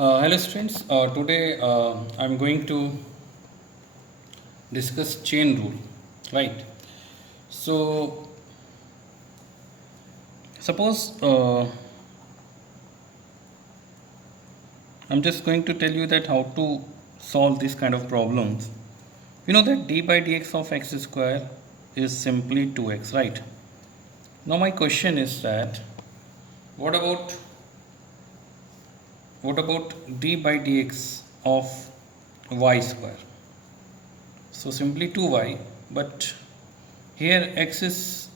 Hello students, today I'm going to discuss chain rule, right? So suppose I'm just going to tell you that how to solve this kind of problems. You know that d by dx of x square is simply 2x, right? Now my question is that what about d by dx of y square? So simply 2y, but here x is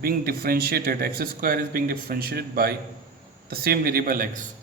being differentiated, x square is being differentiated by the same variable x,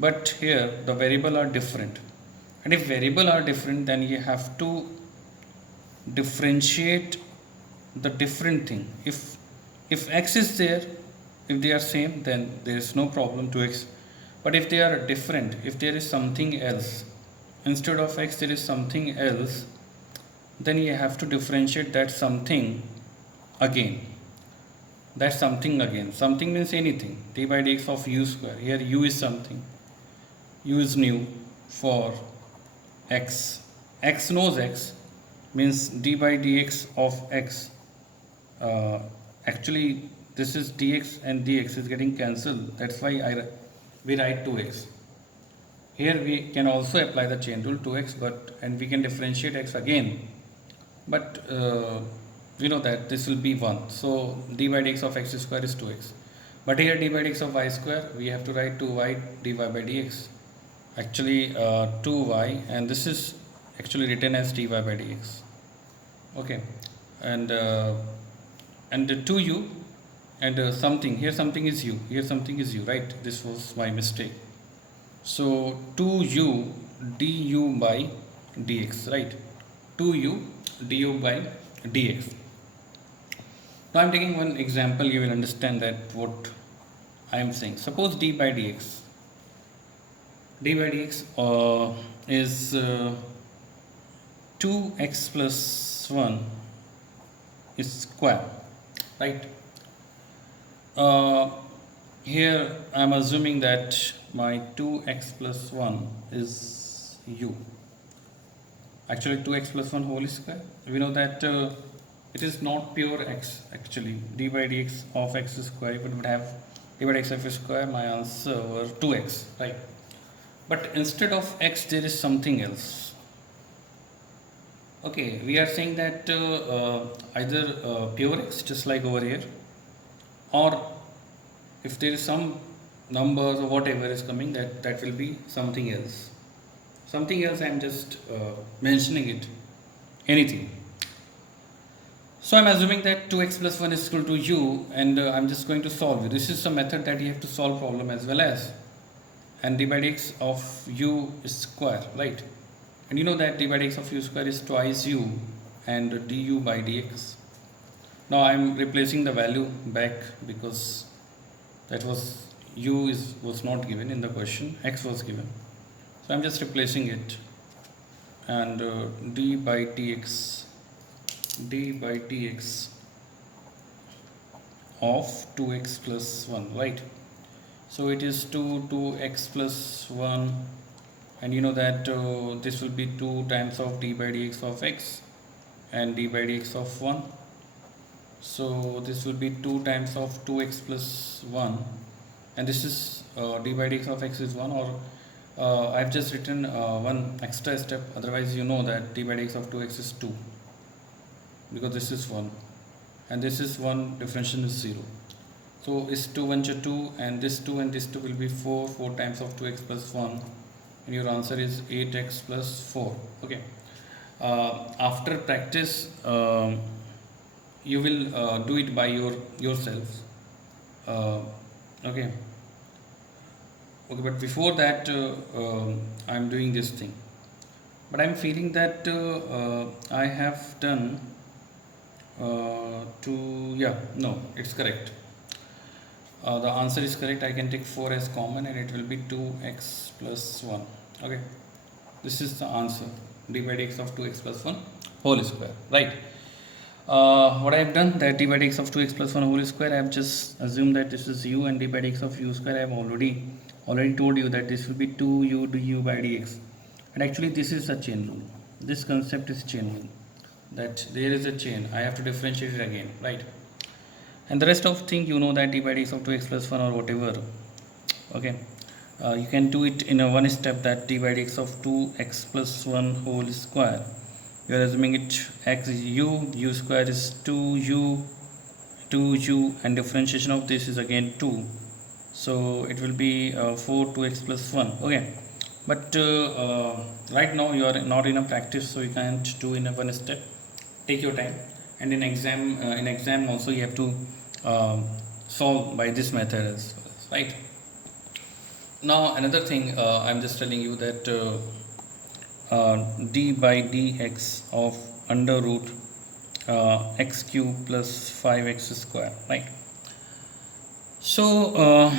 but here the variable are different, and if variable are different then you have to differentiate the different thing. If x is there, if they are same then there is no problem to x, but if they are different, if there is something else instead of x, there is something else, then you have to differentiate that something again. That's something again. Something means anything. D by dx of u square. Here u is something. U is new for x. X knows x means d by dx of x. Actually, this is dx and dx is getting cancelled. That's why we write 2x. Here we can also apply the chain rule 2x, and we can differentiate x again. But we know that this will be 1, so d by dx of x square is 2x, but here d by dx of y square, we have to write 2y dy by dx, actually 2y, and this is actually written as dy by dx. Okay, and and 2u and something, here something is u, here something is u, right? This was my mistake. So 2u du by dx, right? 2u du by dx. Now I am taking one example, you will understand that what I am saying. Suppose d by dx is 2x plus 1 is square, right? Here I am assuming that my 2x plus 1 is u. Actually 2x plus 1 whole square. We know that it is not pure x, actually d by dx of x square. If it would have d by dx of x square, my answer were 2x, right? But instead of x there is something else. Okay, we are saying that either pure x, just like over here, or if there is some numbers or whatever is coming, that will be something else. Something else, I am just mentioning it, anything. So I am assuming that 2x plus 1 is equal to u, and I am just going to solve it. This is a method that you have to solve problem as well as, and d by dx of u is square, right? And you know that d by dx of u square is twice u and du by dx. Now I am replacing the value back because that was was not given in the question, x was given. So I am just replacing it, and d by dx of 2x plus 1, right? So it is 2x plus 1, and you know that this will be 2 times of d by dx of x and d by dx of 1. So this will be 2 times of 2x plus 1, and this is d by dx of x is 1, or I have just written one extra step, otherwise you know that d by dx of 2x is 2, because this is 1 and this is 1, differentiation is 0. So is 2 1 2, and this 2 and this 2 will be 4 times of 2x plus 1, and your answer is 8x plus 4. Okay, after practice you will do it by yourself. Okay, but before that I am doing this thing, but I am feeling that I have done no, it's correct. The answer is correct. I can take 4 as common and it will be 2x plus 1. Okay, this is the answer, d by dx of 2x plus 1 whole square, right? What I have done, that d by dx of 2x plus 1 whole square, I have just assumed that this is u, and d by dx of u square I have already already told you that this will be 2u du by dx, and actually this is a chain rule. This concept is chain rule, that there is a chain, I have to differentiate it again, right? And the rest of thing, you know, that d by dx of 2x plus 1 or whatever. Okay, you can do it in a one step, that d by dx of 2x plus 1 whole square, you are assuming it x is u square is 2u, and differentiation of this is again 2, so it will be 4 2x plus 1. Okay, but right now you are not in a practice, so you can't do in a one step. Take your time, and in exam also you have to solve by this method as well, right? Now another thing, I'm just telling you that d by dx of under root x cube plus 5x square, right? So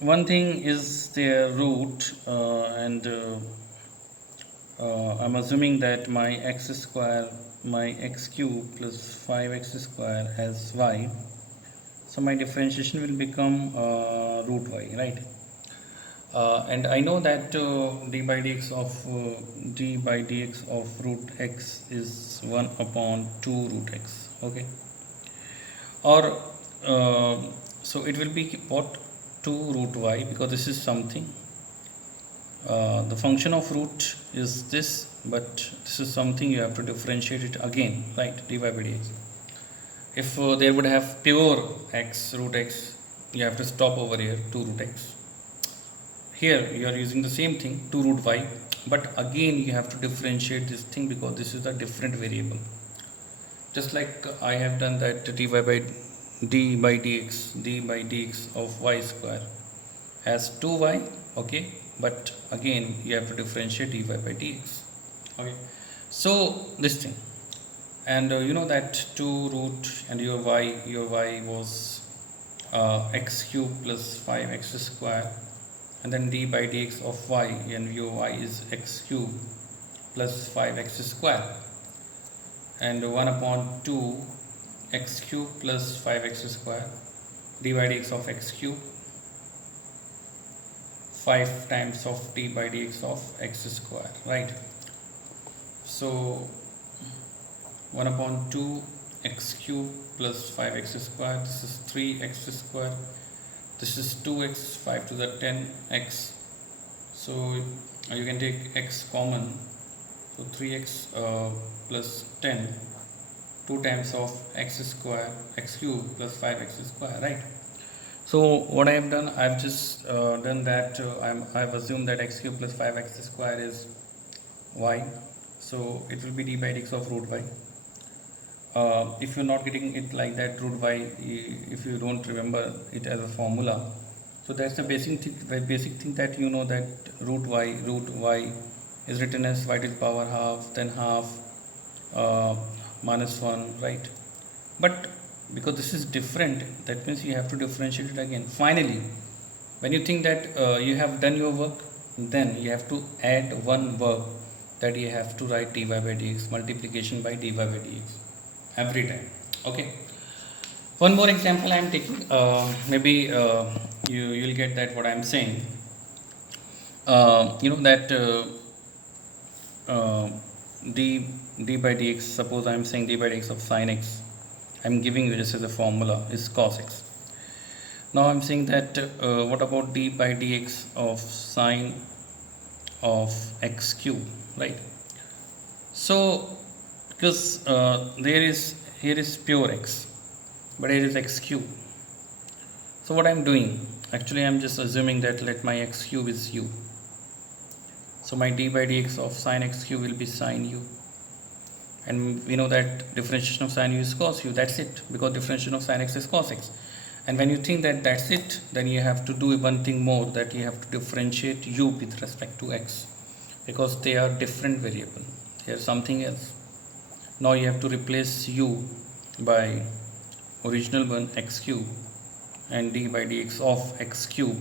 one thing is their root, and I'm assuming that my x square, my x cube plus 5x square has y, so my differentiation will become root y, right? And I know that d by dx of root x is 1 upon 2 root x. Okay, or so it will be what, 2 root y, because this is something, the function of root is this, but this is something you have to differentiate it again, right? dy by dx. If there would have pure x, root x, you have to stop over here, 2 root x. Here you are using the same thing, 2 root y, but again you have to differentiate this thing because this is a different variable. Just like I have done that d by dx of y square has 2y, okay, but again you have to differentiate dy by dx. Okay, so this thing, and you know that 2 root and your y was x cube plus 5x square, and then d by dx of y, and your y is x cube plus 5x square, and 1 upon 2 x cube plus 5x square, d by dx of x cube, 5 times of d by dx of x square, right? So 1 upon 2 x cube plus 5x square, this is 3x square, this is 2x, 5 to the 10x, so you can take x common, so 3x plus 10, 2 times of x square, x cube plus 5x square, right? So what I have done, I have just done that, I have assumed that x cube plus 5x square is y, so it will be d by dx of root y. If you're not getting it like that, root y, if you don't remember it as a formula, so that's the basic thing that you know, that root y is written as y to the power half, then half minus 1, right? But because this is different, that means you have to differentiate it again. Finally, when you think that you have done your work, then you have to add one work, that you have to write dy by dx, multiplication by dy by dx every time. Okay, one more example I am taking, maybe you'll get that what I am saying. You know that d by dx, suppose I am saying d by dx of sine x, I am giving you this as a formula, is cos x. Now I am saying that what about d by dx of sine of x cube, right? So because here is pure x, but here is x cube, so what I am doing, actually I am just assuming that let my x cube is u, so my d by dx of sine x cube will be sine u, and we know that differentiation of sine u is cos u, that's it, because differentiation of sine x is cos x. And when you think that that's it, then you have to do one thing more, that you have to differentiate u with respect to x, because they are different variable. Here's something else. Now you have to replace u by original one, x cube, and d by dx of x cube.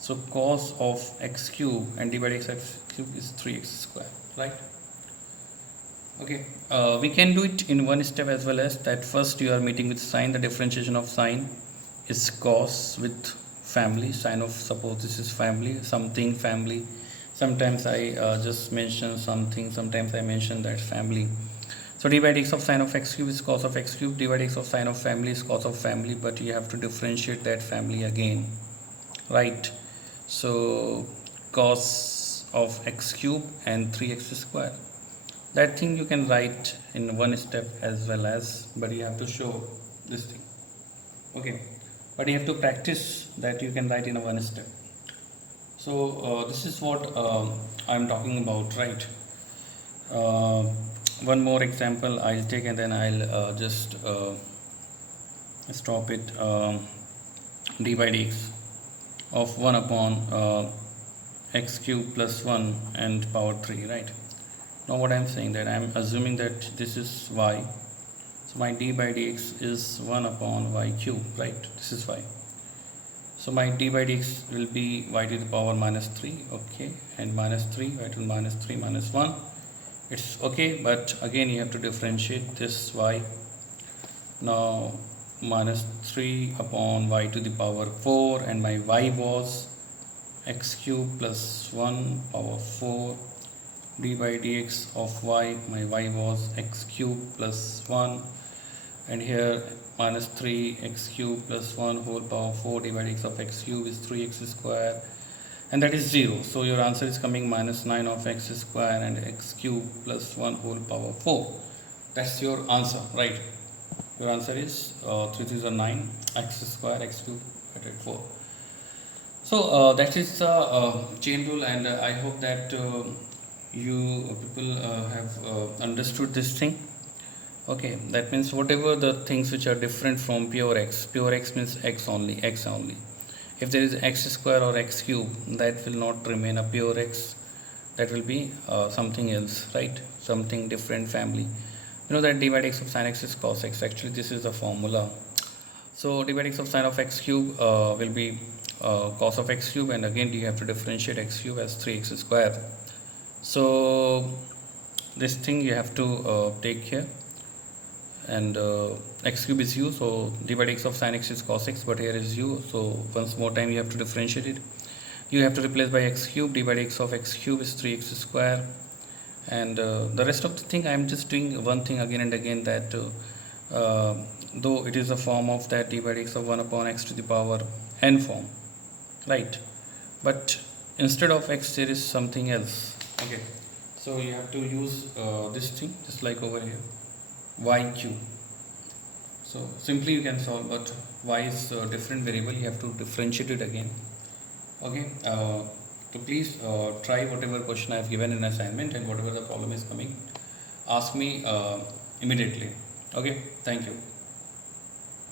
So cos of x cube and d by dx x cube is 3x square, right? Okay, we can do it in one step as well, as that first you are meeting with sine, the differentiation of sine is cos with family, sine of, suppose this is family, something family. Sometimes I just mention something, sometimes I mention that family. So d by dx of sine of x cube is cos of x cube, d by dx of sine of family is cos of family, but you have to differentiate that family again, right? So cos of x cube and 3x square, that thing you can write in one step as well as, but you have to show this thing, okay? But you have to practice that you can write in a one step. So this is what I'm talking about, right? uh, One more example I'll take, and then I'll just stop it. D by dx of 1 upon x cube plus 1 and power 3, right? Now what I'm saying, that I'm assuming that this is y, so my d by dx is 1 upon y cube, right? This is y. So my d by dx will be y to the power minus 3, okay, and minus 3, y to the minus 3 minus 1. It's okay, but again you have to differentiate this y. Now minus 3 upon y to the power 4, and my y was x cube plus 1 power 4. D by dx of y, my y was x cube plus 1, and here minus 3 x cube plus 1 whole power 4 d by dx of x cube is 3x square, and that is 0. So your answer is coming minus 9 of x square and x cube plus 1 whole power 4. That's your answer, right? Your answer is 3 3 are 9, x square, x cube divided 4. So that is the chain rule, and I hope that you people have understood this thing. Okay, that means whatever the things which are different from pure x means x only, x only. If there is x square or x cube, that will not remain a pure x, that will be something else, right? Something different family. You know that d by dx of sin x is cos x. Actually this is the formula. So d by dx of sin of x cube will be cos of x cube, and again you have to differentiate x cube as 3x square. So this thing you have to take here, and x cube is u, so d by dx of sin x is cos x, but here is u, so once more time you have to differentiate it. You have to replace by x cube, d by dx of x cube is 3x square, and the rest of the thing I am just doing one thing again and again, that though it is a form of that d by dx of 1 upon x to the power n form, right? But instead of x there is something else, okay? So you have to use this thing, just like over here, y cube. So simply you can solve, but y is a different variable, you have to differentiate it again, okay? So please try whatever question I have given in assignment, and whatever the problem is coming, ask me immediately, okay? Thank you.